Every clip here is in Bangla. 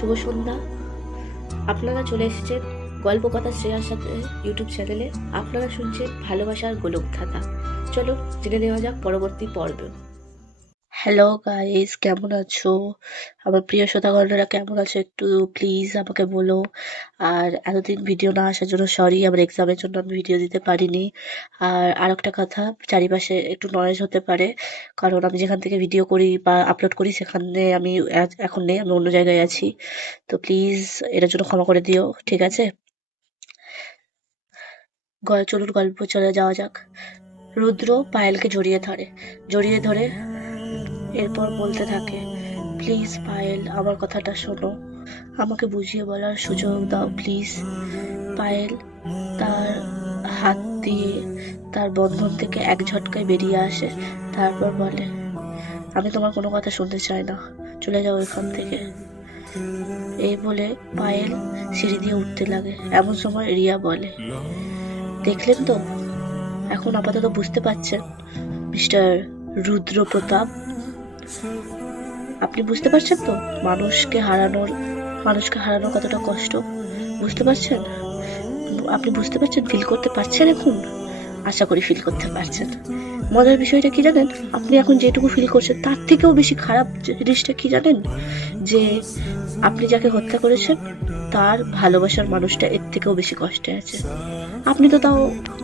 শুভ সন্ধ্যা। আপনারা চলে এসেছেন গল্প কথা শ্রেয়ার সাথে ইউটিউব চ্যানেলে। আপনারা শুনছেন ভালোবাসার গোলকধাঁধা। চলো জেনে নেওয়া যাক পরবর্তী পর্ব। হ্যালো গাইস, কেমন আছো? আমার প্রিয় শ্রোতাগণরা কেমন আছো একটু প্লিজ আমাকে বলো। আর এতদিন ভিডিও না আসার জন্য সরি, আমার এক্সামের জন্য আমি ভিডিও দিতে পারিনি। আর আরেকটা কথা, চারিপাশে একটু নয়েজ হতে পারে, কারণ আমি যেখান থেকে ভিডিও করি বা আপলোড করি সেখানে আমি এখন নেই, আমি অন্য জায়গায় আছি। তো প্লিজ এটার জন্য ক্ষমা করে দিও, ঠিক আছে? চলুন গল্প চলে যাওয়া যাক। রুদ্র পায়েলকে জড়িয়ে ধরে এরপর বলতে থাকে, প্লিজ পায়েল, আমার কথাটা শোনো, আমাকে বুঝিয়ে বলার সুযোগ দাও প্লিজ। পায়েল তার হাত দিয়ে তার বন্ধন থেকে এক ঝটকায় বেরিয়ে আসে, তারপর বলে, আমি তোমার কোনো কথা শুনতে চাই না, চলে যাও এখান থেকে। এই বলে পায়েল সিঁড়ি দিয়ে উঠতে লাগে। এমন সময় রিয়া বলে, দেখলেন তো, এখন আপাতত বুঝতে পারছেন মিস্টার রুদ্র প্রতাপ, আপনি বুঝতে পারছেন তো মানুষকে হারানোর কতটা কষ্ট? বুঝতে পারছেন? আপনি বুঝতে পারছেন, ফিল করতে পারছেন এখন? আশা করি ফিল করতে পারছেন। মজার বিষয়টা কি জানেন? আপনি এখন যেটুকু ফিল করছেন তার থেকেও বেশি খারাপ জিনিসটা কি জানেন? যে আপনি যাকে হত্যা করেছেন তার ভালোবাসার মানুষটা এর থেকেও বেশি কষ্টে আছে। আপনি তো তাও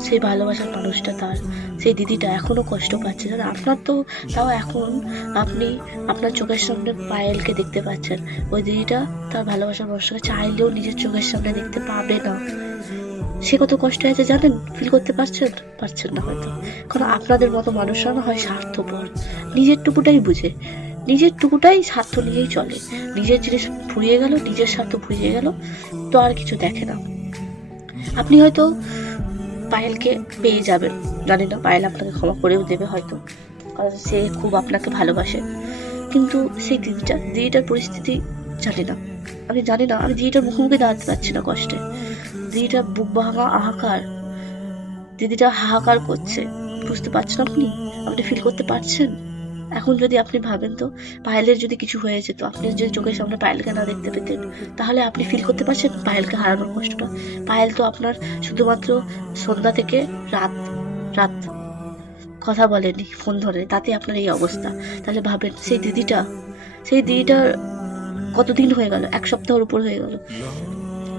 সেই ভালোবাসার মানুষটা, তার সেই দিদিটা এখনো কষ্ট পাচ্ছে জানেন। আপনার তো তাও এখন আপনি আপনার চোখের সামনে পায়েলকে দেখতে পাচ্ছেন, ওই দিদিটা তার ভালোবাসার মানুষটাকে চাইলেও নিজের চোখের সামনে দেখতে পাবে না। সে কত কষ্টে আছে জানেন? ফিল করতে পারছেন? পারছেন না হয়তো, কারণ আপনাদের মতো মানুষরা না হয় স্বার্থপর, নিজের টুকুটাই বুঝে, নিজের টুকুটাই স্বার্থ নিয়েই চলে। নিজের জিনিস ফুরিয়ে গেল, নিজের স্বার্থ ফুরিয়ে গেল, তো আর কিছু দেখে না। আপনি হয়তো পায়েলকে পেয়ে যাবেন, জানি না পায়েল আপনাকে ক্ষমা করেও দেবে হয়তো, কারণ সে খুব আপনাকে ভালোবাসে। কিন্তু সেই দিদিটার পরিস্থিতি জানি না, আমি জানি না, আমি দিদিটার মুখোমুখি দাঁড়াতে পারছি না কষ্টে। দিদিটা বুক ভাঙা হাহাকার, দিদিটা হাহাকার করছে। বুঝতে পারছেন আপনি? আপনি ফিল করতে পারছেন? এখন যদি আপনি ভাবেন তো, পায়েলের যদি কিছু হয়ে যেত, আপনি যদি চোখের সামনে পায়েলকে না দেখতে পেতেন, তাহলে আপনি ফিল করতে পারছেন পায়েলকে হারানোর কষ্টটা? পায়েল তো আপনার শুধুমাত্র সন্ধ্যা থেকে রাত রাত কথা বলেনি, ফোন ধরে, তাতে আপনার এই অবস্থা। তাহলে ভাবেন সেই দিদিটার কতদিন হয়ে গেল, এক সপ্তাহের উপর হয়ে গেল,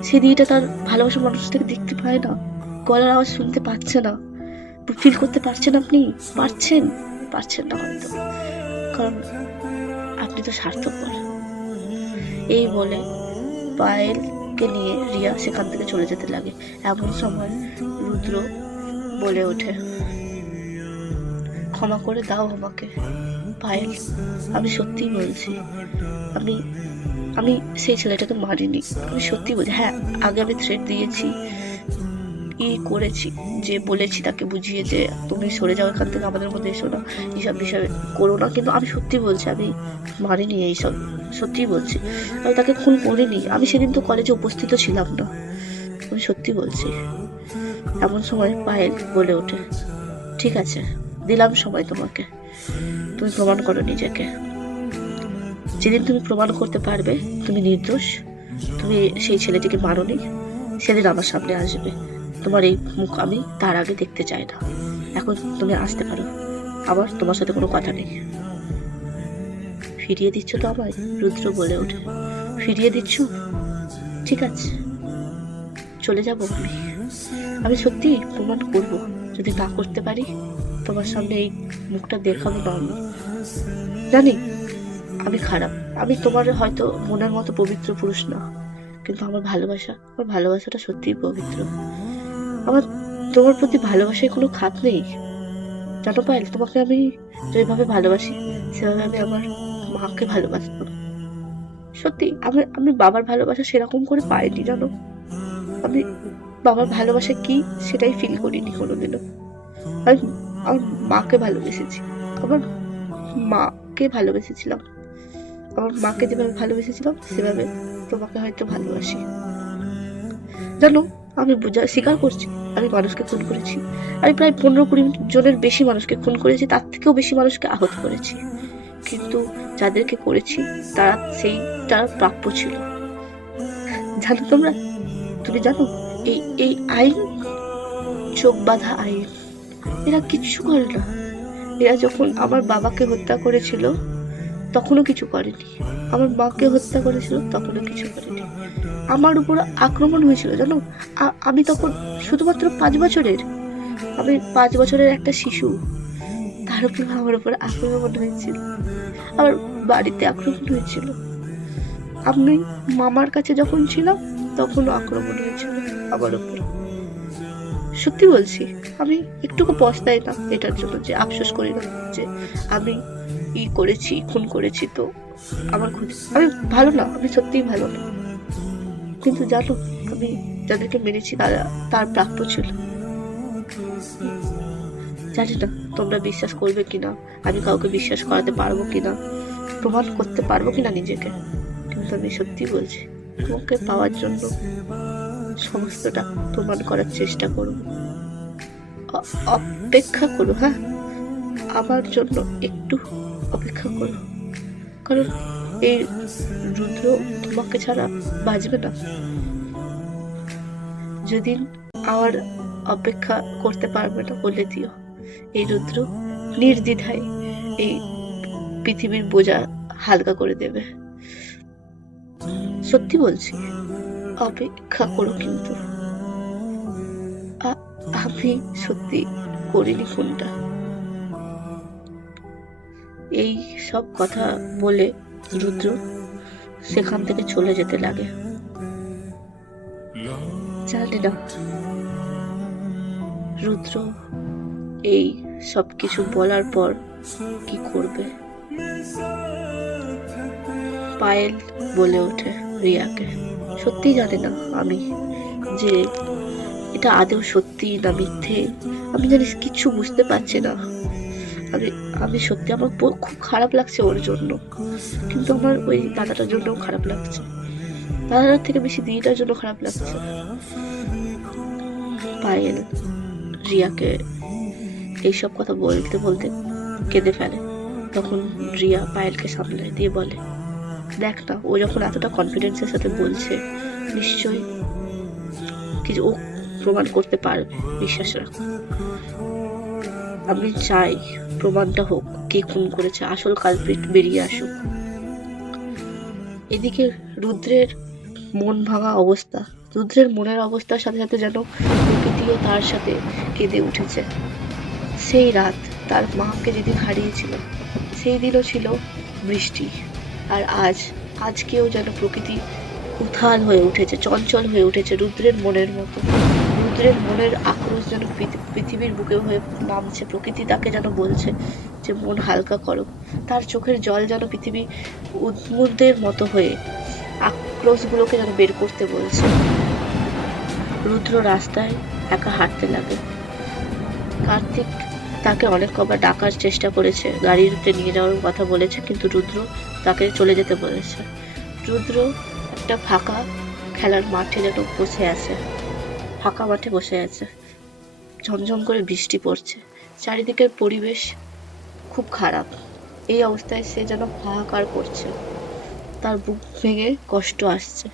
সেই দিদিটা তার ভালোবাসার মানুষটাকে দেখতে পায় না, গলার আওয়াজ শুনতে পাচ্ছে না। ফিল করতে পারছেন আপনি? পারছেন না হয়তো, কারণ আপনি তো স্বার্থপর। এই বলে পায়েলকে নিয়ে রিয়া সেখান থেকে চলে যেতে লাগে। এমন সময় রুদ্র বলে ওঠে, ক্ষমা করে দাও আমাকে পায়েল, আমি সত্যিই বলছি, আমি আমি সেই ছেলেটাকে মারিনি, আমি সত্যি বলছি। হ্যাঁ, আগে আমি থ্রেট দিয়েছি, করেছি, যে বলেছি তাকে বুঝিয়ে যে তুমি সরে যাও এখান থেকে, আমাদের মধ্যে এসো না, এইসব বিষয়ে করো না, কিন্তু আমি সত্যি বলছি আমি মারিনি এইসব, সত্যি বলছি আমি তাকে খুন করিনি। আমি সেদিন তো কলেজে উপস্থিত ছিলাম না, আমি সত্যি বলছি। এমন সময় পায়েল বলে ওঠে, ঠিক আছে, দিলাম সময় তোমাকে, তুমি প্রমাণ করো নিজেকে। যেদিন তুমি প্রমাণ করতে পারবে তুমি নির্দোষ, তুমি সেই ছেলেটিকে মারোনি, সেদিন আমার সামনে আসবে। তোমার এই মুখ আমি তার আগে দেখতে চাই না। এখন তুমি আসতে পারো, আমার তোমার সাথে কোনো কথা নেই। ফিরিয়ে দিচ্ছ তো আমায়? রুদ্র বলে ওঠে, ফিরিয়ে দিচ্ছ? ঠিক আছে, চলে যাবো আমি সত্যি প্রমাণ করব। যদি না করতে পারি, তোমার সামনে এই মুখটা দেখাবো না। আমি জানি আমি খারাপ, আমি তোমার হয়তো মনের মতো পবিত্র পুরুষ না, কিন্তু আমার ভালোবাসাটা সত্যিই পবিত্র। আমার তোমার প্রতি ভালোবাসায় কোনো খাত নেই, জানো পায়েল? তোমাকে আমি যেভাবে ভালোবাসি সেভাবে আমি আমার মাকে ভালোবাসবো। সত্যি আমি আমি বাবার ভালোবাসা সেরকম করে পাইনি, জানো। আমি বাবার ভালোবাসা কি সেটাই ফিল করিনি কোনোদিনও। আমি আমার মাকে ভালোবেসেছি, আমার মাকে ভালোবেসেছিলাম, আমার মাকে যেভাবে ভালোবেসেছিলাম সেভাবে তোমাকে হয়তো ভালোবাসি। জানো, আমি স্বীকার করছি আমি মানুষকে খুন করেছি, আমি প্রায় 15-20 জনের বেশি মানুষকে খুন করেছি, তার থেকেও বেশি মানুষকে আহত করেছি, কিন্তু যাদেরকে করেছি তারা প্রাপ্য ছিল, জানো তোমরা, তুমি জানো এই এই আইন চোখ বাঁধা আইন, এরা কিচ্ছু করে না। এরা যখন আমার বাবাকে হত্যা করেছিল তখনও কিছু করেনি, আমার মাকে হত্যা করেছিল তখনও কিছু করেনি। আমার উপর আক্রমণ হয়েছিল জানো, আমি তখন শুধুমাত্র 5 বছরের, আমি 5 বছরের একটা শিশু, তার উপর আমার উপর আক্রমণ হয়েছিল, আমার বাড়িতে আক্রমণ হয়েছিল। আমি মামার কাছে যখন ছিলাম তখনও আক্রমণ হয়েছিল আমার উপর। সত্যি বলছি, আমি একটুকু পস্তাই না এটার জন্য, যে আফসোস করি না যে আমি করেছি, খুন করেছি তো আমার ক্ষতি। আমি ভালো না, আমি সত্যিই ভালো না, কিন্তু জানো আমি যাদেরকে মেরেছি তারা তার প্রাপ্য ছিল। জানি না তোমরা বিশ্বাস করবে কিনা, আমি কাউকে বিশ্বাস করাতে পারবো কিনা, প্রমাণ করতে পারবো কিনা নিজেকে, কিন্তু আমি সত্যি বলছি, তোমাকে পাওয়ার জন্য সমস্তটা প্রমাণ করার চেষ্টা করবো। অপেক্ষা করো, হ্যাঁ, আমার জন্য একটু অপেক্ষা করো, কারণ এই রুদ্র তোমাকে ছাড়া বাঁচবে না। যেদিন আমার অপেক্ষা করতে পারবে না বলে দিও, এই রুদ্র নির্দ্বিধায় এই পৃথিবীর বোঝা হালকা করে দেবে। সত্যি বলছি, অপেক্ষা করো। কিন্তু আমি সত্যি করিনি খুনটা। এই সব কথা বলে রুদ্র সেখান থেকে চলে যেতে লাগে। জানি না রুদ্র এই সব কিছু বলার পর কি করবে। পায়েল বলে ওঠে রিয়াকে, সত্যি জানি না আমি যে এটা আদৌ সত্যি না মিথ্যে, আমি জানিস কিছু বুঝতে পারছি না। আমি সত্যি, আমার খুব খারাপ লাগছে ওর জন্য, কিন্তু আমার ওই দাদাটার জন্য খারাপ লাগছে, দাদাটার থেকে বেশি দিদিটার জন্য খারাপ লাগছে। পায়েল রিয়াকে এইসব কথা বলতে বলতে কেঁদে ফেলে। তখন রিয়া পায়েলকে সামলায় দিয়ে বলে, দেখ না, ও যখন এতটা কনফিডেন্সের সাথে বলছে, নিশ্চয়ই কিছু ও প্রমাণ করতে পারবে, বিশ্বাস রাখ। আমি চাই প্রমাণটা হোক, কে খুন করেছে, আসল কালপ্রিট বেরিয়ে আসুক। এদিকে রুদ্রের মন ভাঙা অবস্থা, রুদ্রের মনের অবস্থার সাথে সাথে যেন প্রকৃতিও তার সাথে কেঁদে উঠেছে। সেই রাত তার মাকে যেদিন হারিয়েছিল সেই দিনও ছিল বৃষ্টি, আর আজকেও যেন প্রকৃতি উথাল হয়ে উঠেছে, চঞ্চল হয়ে উঠেছে রুদ্রের মনের মতো। রুদ্রের মনের আক্রোশ যেন পৃথিবীর বুকে হয়ে নামছে, প্রকৃতি তাকে যেন বলছে যে মন হালকা করো। তার চোখের জল যেন পৃথিবী উদ্মুদের মতো হয়ে আক্রোশগুলোকে যেন বের করতে বলছে। রুদ্র রাস্তায় একা হাঁটতে লাগে। কার্তিক তাকে অনেক কবার ডাকার চেষ্টা করেছে, গাড়িতে নিয়ে যাওয়ার কথা বলেছে, কিন্তু রুদ্র তাকে চলে যেতে বলেছে। রুদ্র একটা ফাঁকা খেলার মাঠে যেন বসে আছে, ফাঁকা মাঠে বসে আছে, ঝমঝম করে বৃষ্টি পড়ছে, চারিদিকের পরিবেশ খুব খারাপ। এই অবস্থায় সে যেন হাহাকার করছে, তার বুক ভেঙে কষ্ট আসছে,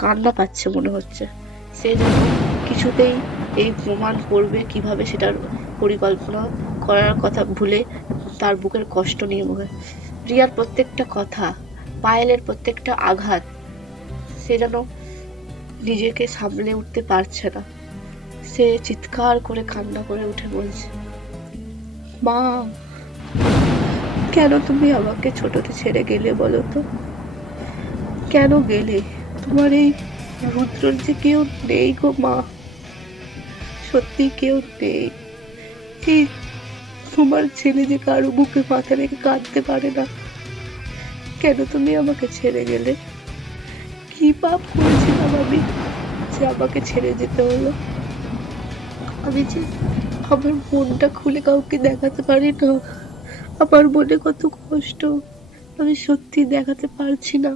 কান্না পাচ্ছে মনে হচ্ছে। সে যেন কিছুতেই এই প্রমাণ করবে কিভাবে সেটার পরিকল্পনা করার কথা ভুলে তার বুকের কষ্ট নিয়ে মুখে। রিয়ার প্রত্যেকটা কথা, পায়েলের প্রত্যেকটা আঘাত, সে যেন নিজেকে সামলে উঠতে পারছে না। সে চিৎকার করে কান্না করে উঠে বলছে, মা, কেন তুমি আমাকে ছোটতে ছেড়ে গেলে বলো তো? কেন গেলে? তোমার এই রুদ্রর যে কেউ নেই গো মা, সত্যি কেউ নেই। এই তোমার ছেলে যে কারো বুকে মাথা রেখে কাঁদতে পারে না, কেন তুমি আমাকে ছেড়ে গেলে? কি পাপ করেছিলাম আমি যে আমাকে ছেড়ে যেতে হলো? আমি যে আমার মনটা খুলে কাউকে দেখাতে পারি না, আমার মনে কত কষ্ট, আমি সত্যি দেখাতে পারছি না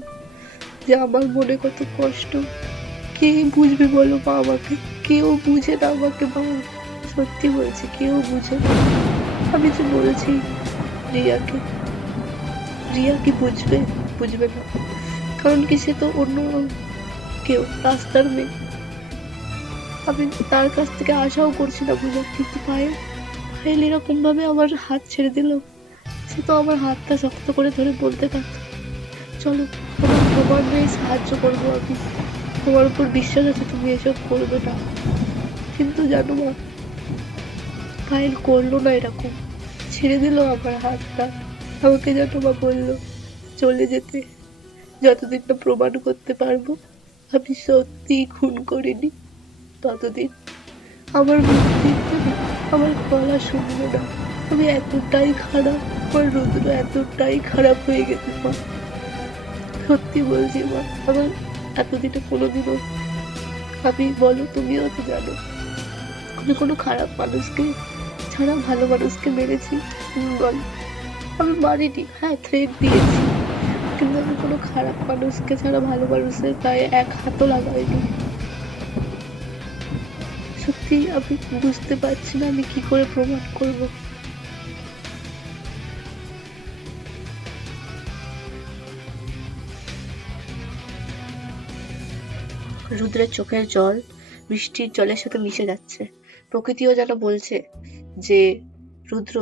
যে আমার মনে কত কষ্ট। কে বুঝবে বলো মা আমাকে? কেউ বুঝে না আমাকে মা, সত্যি বলছি কেউ বুঝে না। আমি যে বলছি রিয়াকে, রিয়া কি বুঝবে? বুঝবে না, কারণ কি সে তো অন্য কেউ, রাস্তার মেয়ে। আমি তার কাছ থেকে আশাও করছি না বুঝা, কিন্তু পায়েল পায়েল এরকম ভাবে আমার হাত ছেড়ে দিল। সে তো আমার হাতটা শক্ত করে ধরে বলতে পারত, চলো তোমার প্রমাণ নিয়ে সাহায্য করবো আমি, তোমার উপর বিশ্বাস আছে তুমি এসব করবে না। কিন্তু জানো মা, পায়েল করলো না এরকম, ছেড়ে দিল আমার হাতটা। আমাকে জানো মা বললো চলে যেতে, যতদিন না প্রমাণ করতে পারবো আমি সত্যি খুন করিনি ততদিন আমার মুক্তির জন্য আমার গলা শুনবে না। আমি এতটাই খারাপ, আমার রুদ্র এতটাই খারাপ হয়ে গেছে মা, সত্যি বলছি মা। আমার এতদিনে কোনোদিনও, আমি বলো তুমিও তো জানো, আমি কোনো খারাপ মানুষকে ছাড়া ভালো মানুষকে মেরেছি? বল, আমি মারিনি, হ্যাঁ থ্রেট দিয়েছি, কিন্তু আমি কোনো খারাপ মানুষকে ছাড়া ভালো মানুষের গায়ে এক হাতও লাগাইনি। সত্যি আমি বুঝতে পারছি না আমি কি করে প্রমাণ করব। রুদ্রের চোখের জল বৃষ্টির জলের সাথে মিশে যাচ্ছে। প্রকৃতিও যেন বলছে যে রুদ্র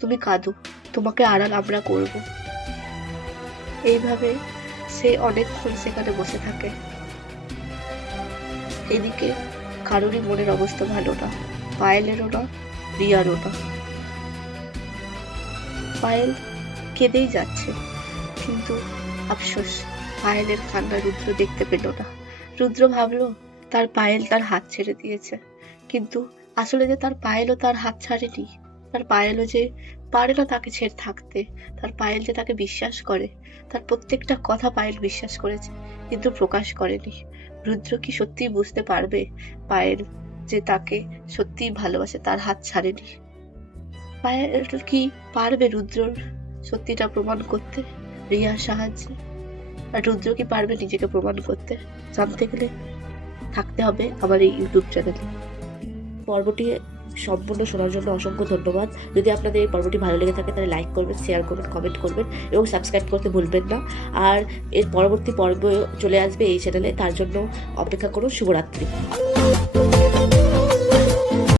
তুমি কাঁদো, তোমাকে আড়াল আমরা করব। এইভাবে সে অনেকক্ষণ সেখানে বসে থাকে। এদিকে কারোরই মনের অবস্থা ভালো না, পায়েলেরও না, রিয়ারও না। পায়েল কেঁদেই যাচ্ছে, কিন্তু আফসোস পায়েলের কান্না রুদ্র দেখতে পেল না। রুদ্র ভাবলো তার পায়েল তার হাত ছেড়ে দিয়েছে, কিন্তু আসলে যে তার পায়েলও তার হাত ছাড়েনি। তার পায়েলও যে পারে না তাকে ছেড়ে থাকতে, তার পায়েল যে তাকে বিশ্বাস করে, তার প্রত্যেকটা কথা পায়েল বিশ্বাস করেছে কিন্তু প্রকাশ করেনি। রুদ্র কি সত্যিই বুঝতে পারবে পায়েল যে তাকে সত্যিই ভালোবাসে, তার হাত ছাড়েনি? পায়েল কি পারবে রুদ্রর সত্যিটা প্রমাণ করতে রিয়ার সাহায্যে? আর রুদ্র কি পারবে নিজেকে প্রমাণ করতে? জানতে গেলে থাকতে হবে আমার এই ইউটিউব চ্যানেলে। পর্বটি সম্পূর্ণ শোনার জন্য অসংখ্য ধন্যবাদ। যদি আপনাদের এই পর্বটি ভালো লেগে থাকে তাহলে লাইক করবেন, শেয়ার করবেন, কমেন্ট করবেন এবং সাবস্ক্রাইব করতে ভুলবেন না। আর এর পরবর্তী পর্ব চলে আসবে এই চ্যানেলে, তার জন্য অপেক্ষা করুন। শুভরাত্রি।